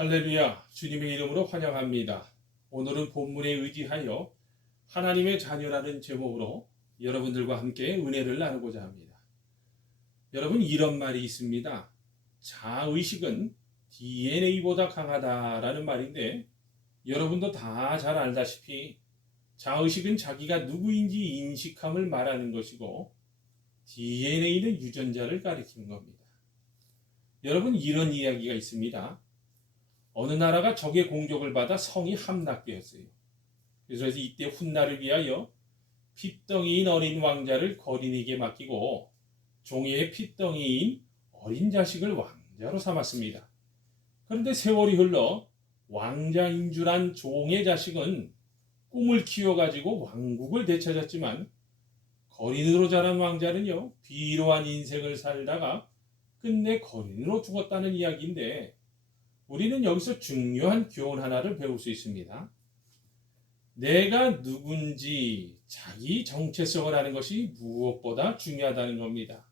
할렐루야, 주님의 이름으로 환영합니다. 오늘은 본문에 의지하여 하나님의 자녀라는 제목으로 여러분들과 함께 은혜를 나누고자 합니다. 여러분, 이런 말이 있습니다. 자의식은 DNA보다 강하다라는 말인데, 여러분도 다 잘 알다시피 자의식은 자기가 누구인지 인식함을 말하는 것이고, DNA는 유전자를 가리키는 겁니다. 여러분, 이런 이야기가 있습니다. 어느 나라가 적의 공격을 받아 성이 함락되었어요. 그래서 이때 훗날을 위하여 핏덩이인 어린 왕자를 거린에게 맡기고 종의 핏덩이인 어린 자식을 왕자로 삼았습니다. 그런데 세월이 흘러 왕자인 줄 안 종의 자식은 꿈을 키워가지고 왕국을 되찾았지만, 거린으로 자란 왕자는요, 비로한 인생을 살다가 끝내 거린으로 죽었다는 이야기인데, 우리는 여기서 중요한 교훈 하나를 배울 수 있습니다. 내가 누군지 자기 정체성을 아는 것이 무엇보다 중요하다는 겁니다.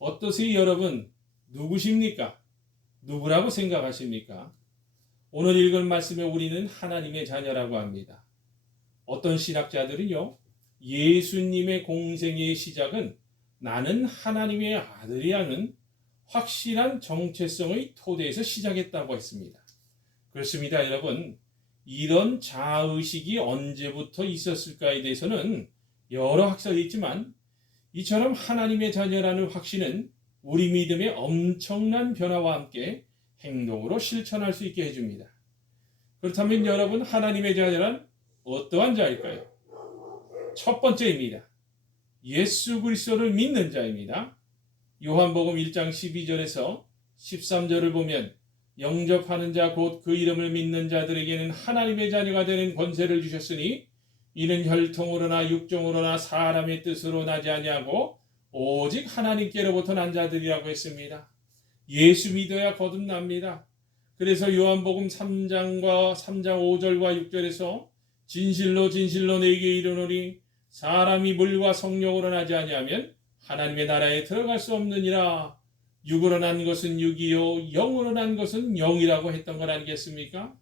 어떠세요, 여러분? 누구십니까? 누구라고 생각하십니까? 오늘 읽은 말씀에 우리는 하나님의 자녀라고 합니다. 어떤 신학자들은요, 예수님의 공생의 시작은 나는 하나님의 아들이라는 확실한 정체성의 토대에서 시작했다고 했습니다. 그렇습니다, 여러분. 이런 자의식이 언제부터 있었을까에 대해서는 여러 학설이 있지만, 이처럼 하나님의 자녀라는 확신은 우리 믿음의 엄청난 변화와 함께 행동으로 실천할 수 있게 해줍니다. 그렇다면 여러분, 하나님의 자녀란 어떠한 자일까요? 첫 번째입니다. 예수 그리스도를 믿는 자입니다. 요한복음 1장 12절에서 13절을 보면, 영접하는 자 곧 그 이름을 믿는 자들에게는 하나님의 자녀가 되는 권세를 주셨으니 이는 혈통으로나 육종으로나 사람의 뜻으로 나지 아니하고 오직 하나님께로부터 난 자들이라고 했습니다. 예수 믿어야 거듭납니다. 그래서 요한복음 3장 5절과 6절에서 진실로 진실로 내게 이르노니 사람이 물과 성령으로 나지 아니하면 하나님의 나라에 들어갈 수 없느니라. 육으로 난 것은 육이요 영으로 난 것은 영이라고 했던 건 아니겠습니까?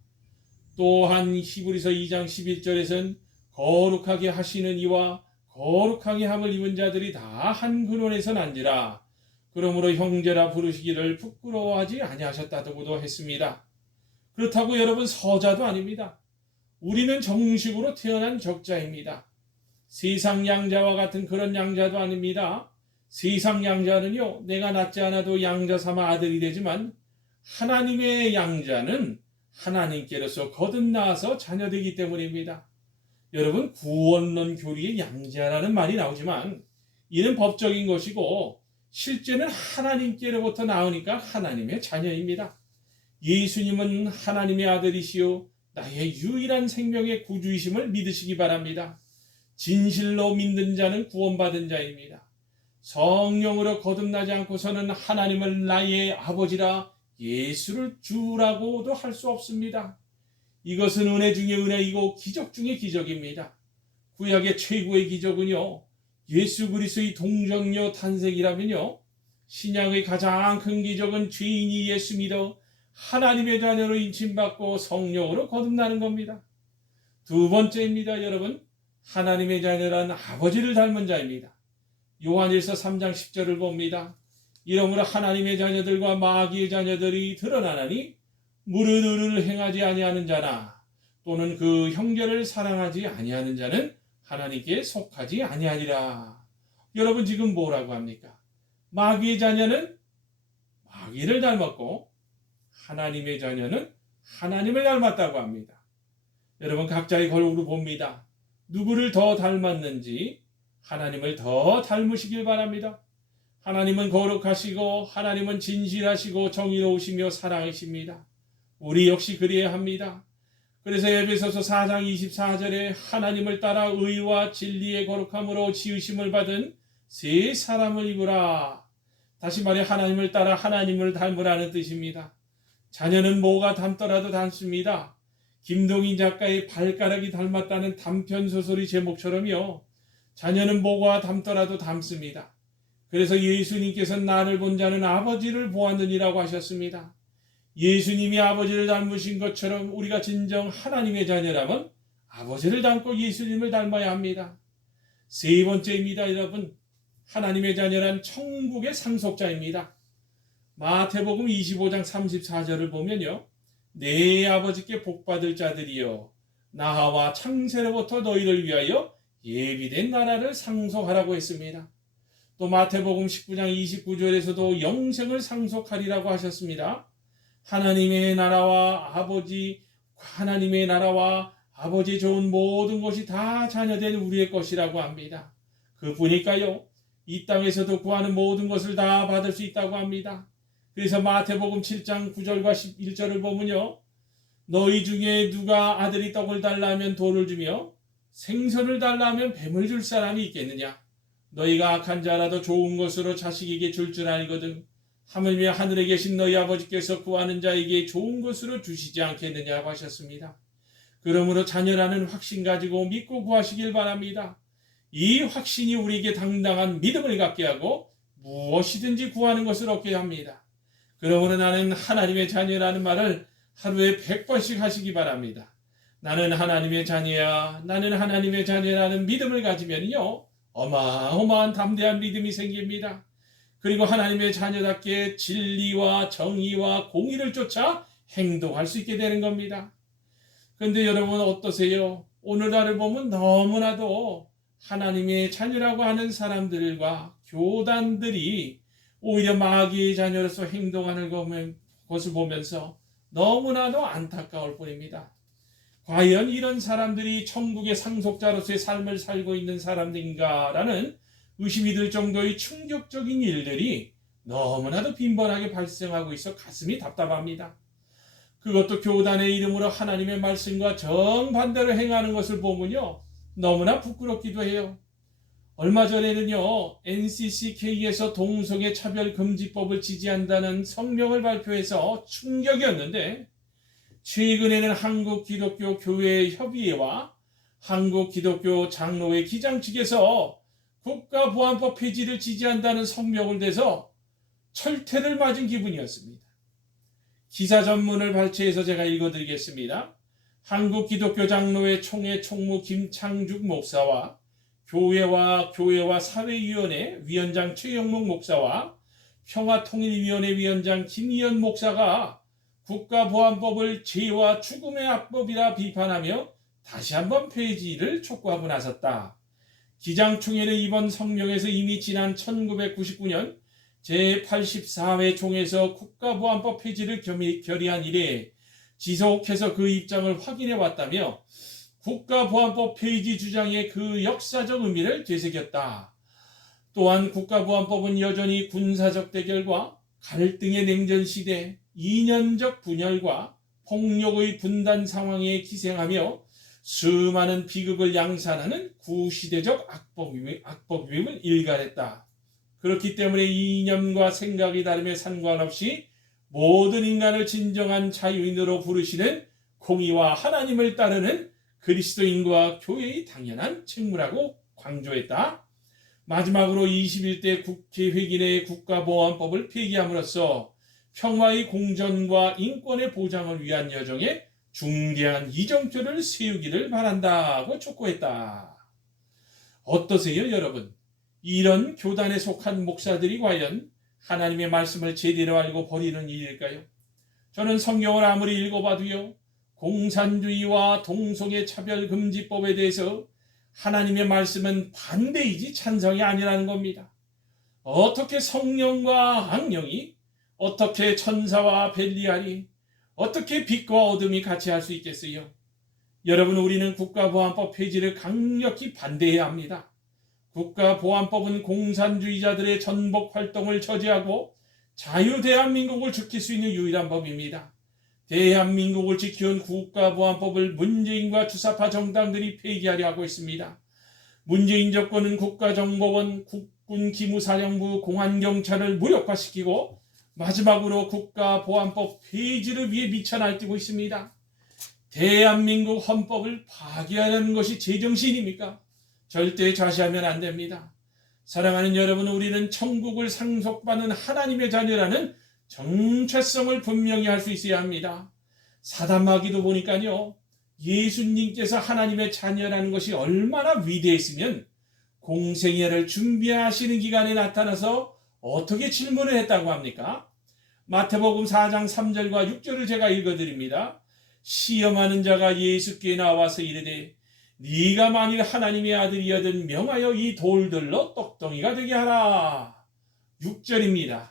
또한 히브리서 2장 11절에서는 거룩하게 하시는 이와 거룩하게 함을 입은 자들이 다 한 근원에서 난지라. 그러므로 형제라 부르시기를 부끄러워하지 아니하셨다고도 했습니다. 그렇다고 여러분, 서자도 아닙니다. 우리는 정식으로 태어난 적자입니다. 세상 양자와 같은 그런 양자도 아닙니다. 세상 양자는요, 내가 낳지 않아도 양자 삼아 아들이 되지만, 하나님의 양자는 하나님께로서 거듭나서 자녀되기 때문입니다. 여러분, 구원론 교리에 양자라는 말이 나오지만 이는 법적인 것이고 실제는 하나님께로부터 나오니까 하나님의 자녀입니다. 예수님은 하나님의 아들이시요 나의 유일한 생명의 구주이심을 믿으시기 바랍니다. 진실로 믿는 자는 구원받은 자입니다. 성령으로 거듭나지 않고서는 하나님을 나의 아버지라 예수를 주라고도 할 수 없습니다. 이것은 은혜 중에 은혜이고 기적 중에 기적입니다. 구약의 최고의 기적은요, 예수 그리스도의 동정녀 탄생이라면요, 신약의 가장 큰 기적은 죄인이 예수 믿어 하나님의 자녀로 인침받고 성령으로 거듭나는 겁니다. 두 번째입니다, 여러분. 하나님의 자녀란 아버지를 닮은 자입니다. 요한일서 3장 10절을 봅니다. 이러므로 하나님의 자녀들과 마귀의 자녀들이 드러나나니 무릇 의를 행하지 아니하는 자나 또는 그 형제를 사랑하지 아니하는 자는 하나님께 속하지 아니하리라. 여러분, 지금 뭐라고 합니까? 마귀의 자녀는 마귀를 닮았고 하나님의 자녀는 하나님을 닮았다고 합니다. 여러분, 각자의 걸으로 봅니다. 누구를 더 닮았는지 하나님을 더 닮으시길 바랍니다. 하나님은 거룩하시고 하나님은 진실하시고 정의로우시며 사랑이십니다. 우리 역시 그래야 합니다. 그래서 에베소서 4장 24절에 하나님을 따라 의와 진리의 거룩함으로 지으심을 받은 새 사람을 입으라. 다시 말해 하나님을 따라 하나님을 닮으라는 뜻입니다. 자녀는 뭐가 닮더라도 닮습니다. 김동인 작가의 발가락이 닮았다는 단편 소설의 제목처럼요, 자녀는 뭐가 닮더라도 닮습니다. 그래서 예수님께서는 나를 본 자는 아버지를 보았느니라고 하셨습니다. 예수님이 아버지를 닮으신 것처럼 우리가 진정 하나님의 자녀라면 아버지를 닮고 예수님을 닮아야 합니다. 세 번째입니다, 여러분. 하나님의 자녀란 천국의 상속자입니다. 마태복음 25장 34절을 보면요. 내 아버지께 복받을 자들이여 나와 창세로부터 너희를 위하여 예비된 나라를 상속하라고 했습니다. 또 마태복음 19장 29절에서도 영생을 상속하리라고 하셨습니다. 하나님의 나라와 아버지 좋은 모든 것이 다 자녀된 우리의 것이라고 합니다. 그뿐일까요? 이 땅에서도 구하는 모든 것을 다 받을 수 있다고 합니다. 그래서 마태복음 7장 9절과 11절을 보면요. 너희 중에 누가 아들이 떡을 달라면 돌을 주며 생선을 달라면 뱀을 줄 사람이 있겠느냐? 너희가 악한 자라도 좋은 것으로 자식에게 줄 알거든. 하물며 하늘에 계신 너희 아버지께서 구하는 자에게 좋은 것으로 주시지 않겠느냐고 하셨습니다. 그러므로 자녀라는 확신 가지고 믿고 구하시길 바랍니다. 이 확신이 우리에게 당당한 믿음을 갖게 하고 무엇이든지 구하는 것을 얻게 합니다. 그러므로 나는 하나님의 자녀라는 말을 하루에 100번씩 하시기 바랍니다. 나는 하나님의 자녀야, 나는 하나님의 자녀라는 믿음을 가지면요 어마어마한 담대한 믿음이 생깁니다. 그리고 하나님의 자녀답게 진리와 정의와 공의를 쫓아 행동할 수 있게 되는 겁니다. 그런데 여러분 어떠세요? 오늘날을 보면 너무나도 하나님의 자녀라고 하는 사람들과 교단들이 오히려 마귀의 자녀로서 행동하는 것을 보면서 너무나도 안타까울 뿐입니다. 과연 이런 사람들이 천국의 상속자로서의 삶을 살고 있는 사람들인가라는 의심이 들 정도의 충격적인 일들이 너무나도 빈번하게 발생하고 있어 가슴이 답답합니다. 그것도 교단의 이름으로 하나님의 말씀과 정반대로 행하는 것을 보면요 너무나 부끄럽기도 해요. 얼마 전에는요 NCCK에서 동성애 차별 금지법을 지지한다는 성명을 발표해서 충격이었는데 최근에는 한국기독교교회협의회와 한국기독교 장로회 기장 측에서 국가보안법 폐지를 지지한다는 성명을 내서 철퇴를 맞은 기분이었습니다. 기사 전문을 발췌해서 제가 읽어드리겠습니다. 한국기독교 장로회 총회 총무 김창죽 목사와 교회와 사회위원회 위원장 최영목 목사와 평화통일위원회 위원장 김희연 목사가 국가보안법을 죄와 죽음의 합법이라 비판하며 다시 한번 폐지를 촉구하고 나섰다. 기장총회는 이번 성명에서 이미 지난 1999년 제84회 총회에서 국가보안법 폐지를 결의한 이래 지속해서 그 입장을 확인해 왔다며 국가보안법 폐지 주장의 그 역사적 의미를 되새겼다. 또한 국가보안법은 여전히 군사적 대결과 갈등의 냉전시대, 이념적 분열과 폭력의 분단 상황에 기생하며 수많은 비극을 양산하는 구시대적 악법임을 일갈했다. 그렇기 때문에 이념과 생각이 다름에 상관없이 모든 인간을 진정한 자유인으로 부르시는 공의와 하나님을 따르는 그리스도인과 교회의 당연한 책무라고 강조했다. 마지막으로 21대 국회 회기 내 국가보안법을 폐기함으로써 평화의 공전과 인권의 보장을 위한 여정에 중대한 이정표를 세우기를 바란다고 촉구했다. 어떠세요, 여러분? 이런 교단에 속한 목사들이 과연 하나님의 말씀을 제대로 알고 버리는 일일까요? 저는 성경을 아무리 읽어봐도요, 공산주의와 동성애 차별금지법에 대해서 하나님의 말씀은 반대이지 찬성이 아니라는 겁니다. 어떻게 성령과 악령이, 어떻게 천사와 벨리알이, 어떻게 빛과 어둠이 같이 할 수 있겠어요? 여러분, 우리는 국가보안법 폐지를 강력히 반대해야 합니다. 국가보안법은 공산주의자들의 전복 활동을 저지하고 자유대한민국을 지킬 수 있는 유일한 법입니다. 대한민국을 지켜온 국가보안법을 문재인과 주사파 정당들이 폐기하려 하고 있습니다. 문재인 정권은 국가정보원, 국군기무사령부, 공안경찰을 무력화시키고 마지막으로 국가보안법 폐지를 위해 미쳐 날뛰고 있습니다. 대한민국 헌법을 파기하려는 것이 제정신입니까? 절대 좌시하면 안 됩니다. 사랑하는 여러분, 우리는 천국을 상속받는 하나님의 자녀라는 정체성을 분명히 할 수 있어야 합니다. 사단마귀도 보니까요, 예수님께서 하나님의 자녀라는 것이 얼마나 위대했으면 공생애를 준비하시는 기간에 나타나서 어떻게 질문을 했다고 합니까? 마태복음 4장 3절과 6절을 제가 읽어드립니다. 시험하는 자가 예수께 나와서 이르되 네가 만일 하나님의 아들이여든 명하여 이 돌들로 떡덩이가 되게 하라. 6절입니다.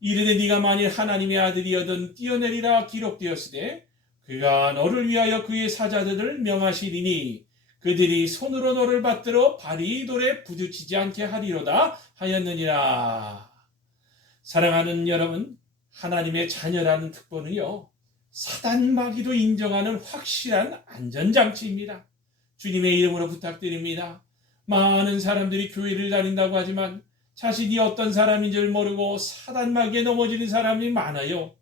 이르되 네가 만일 하나님의 아들이여든 뛰어내리라 기록되었으되 그가 너를 위하여 그의 사자들을 명하시리니 그들이 손으로 너를 받들어 발이 돌에 부딪히지 않게 하리로다 하였느니라. 사랑하는 여러분, 하나님의 자녀라는 특권은요, 사단마귀도 인정하는 확실한 안전장치입니다. 주님의 이름으로 부탁드립니다. 많은 사람들이 교회를 다닌다고 하지만 자신이 어떤 사람인 줄 모르고 사단마귀에 넘어지는 사람이 많아요.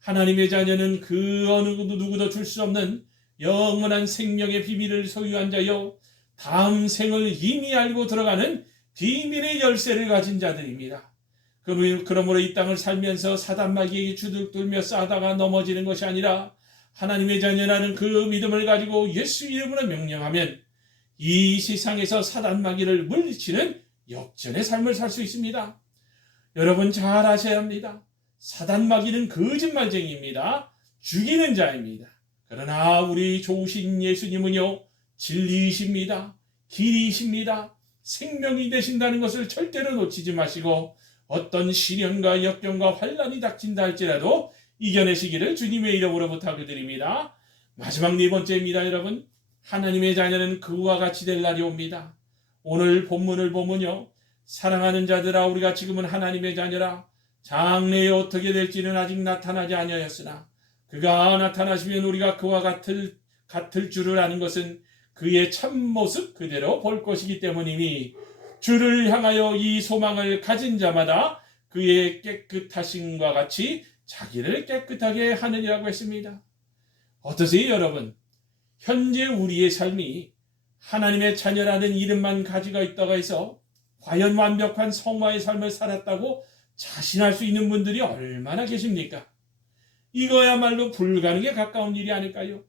하나님의 자녀는 그 어느 누구도 줄 수 없는 영원한 생명의 비밀을 소유한 자요, 다음 생을 이미 알고 들어가는 비밀의 열쇠를 가진 자들입니다. 그러므로 이 땅을 살면서 사단마귀에게 주눅들며 싸다가 넘어지는 것이 아니라 하나님의 자녀라는 그 믿음을 가지고 예수 이름으로 명령하면 이 세상에서 사단마귀를 물리치는 역전의 삶을 살 수 있습니다. 여러분 잘 아셔야 합니다. 사단마귀는 거짓말쟁이입니다. 죽이는 자입니다. 그러나 우리 좋으신 예수님은요, 진리이십니다. 길이십니다. 생명이 되신다는 것을 절대로 놓치지 마시고 어떤 시련과 역경과 환난이 닥친다 할지라도 이겨내시기를 주님의 이름으로 부탁드립니다. 마지막 네 번째입니다. 여러분, 하나님의 자녀는 그와 같이 될 날이 옵니다. 오늘 본문을 보면요, 사랑하는 자들아 우리가 지금은 하나님의 자녀라 장래에 어떻게 될지는 아직 나타나지 아니하였으나 그가 나타나시면 우리가 그와 같을 줄을 아는 것은 그의 참모습 그대로 볼 것이기 때문이니 주를 향하여 이 소망을 가진 자마다 그의 깨끗하심과 같이 자기를 깨끗하게 하느니라고 했습니다. 어떠세요 여러분? 현재 우리의 삶이 하나님의 자녀라는 이름만 가지고 있다고 해서 과연 완벽한 성화의 삶을 살았다고 자신할 수 있는 분들이 얼마나 계십니까? 이거야말로 불가능에 가까운 일이 아닐까요?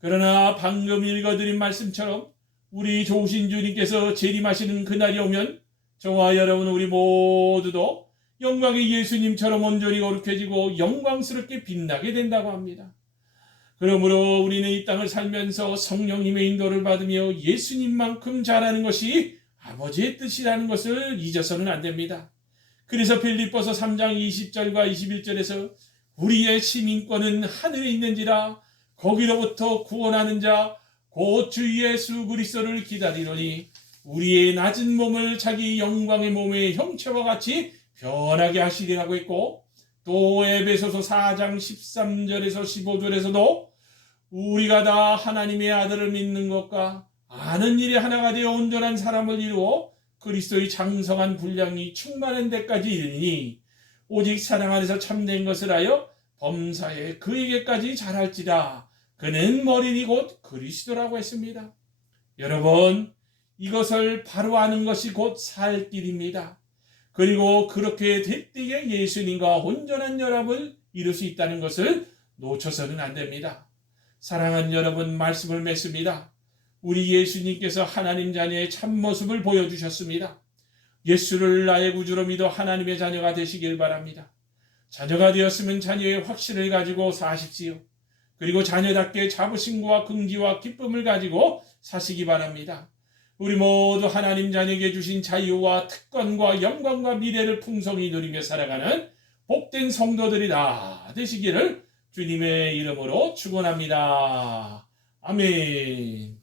그러나 방금 읽어드린 말씀처럼 우리 좋으신 주님께서 재림하시는 그날이 오면 저와 여러분 우리 모두도 영광의 예수님처럼 온전히 거룩해지고 영광스럽게 빛나게 된다고 합니다. 그러므로 우리는 이 땅을 살면서 성령님의 인도를 받으며 예수님만큼 잘하는 것이 아버지의 뜻이라는 것을 잊어서는 안 됩니다. 그래서 빌립보서 3장 20절과 21절에서 우리의 시민권은 하늘에 있는지라 거기로부터 구원하는 자 곧 주 예수 그리스도를 기다리노니 우리의 낮은 몸을 자기 영광의 몸의 형체와 같이 변하게 하시리라고 했고, 또 에베소서 4장 13절에서 15절에서도 우리가 다 하나님의 아들을 믿는 것과 아는 일이 하나가 되어 온전한 사람을 이루어 그리스도의 장성한 분량이 충만한 데까지 이르니 오직 사랑 안에서 참된 것을 하여 범사에 그에게까지 잘할지라. 그는 머리니 곧 그리스도라고 했습니다. 여러분, 이것을 바로 아는 것이 곧 살 길입니다. 그리고 그렇게 될 때에 예수님과 온전한 연합을 이룰 수 있다는 것을 놓쳐서는 안 됩니다. 사랑하는 여러분, 말씀을 맺습니다. 우리 예수님께서 하나님 자녀의 참모습을 보여주셨습니다. 예수를 나의 구주로 믿어 하나님의 자녀가 되시길 바랍니다. 자녀가 되었으면 자녀의 확신을 가지고 사십시오. 그리고 자녀답게 자부심과 긍지와 기쁨을 가지고 사시기 바랍니다. 우리 모두 하나님 자녀에게 주신 자유와 특권과 영광과 미래를 풍성히 누리며 살아가는 복된 성도들이 다 되시기를 주님의 이름으로 축원합니다. 아멘.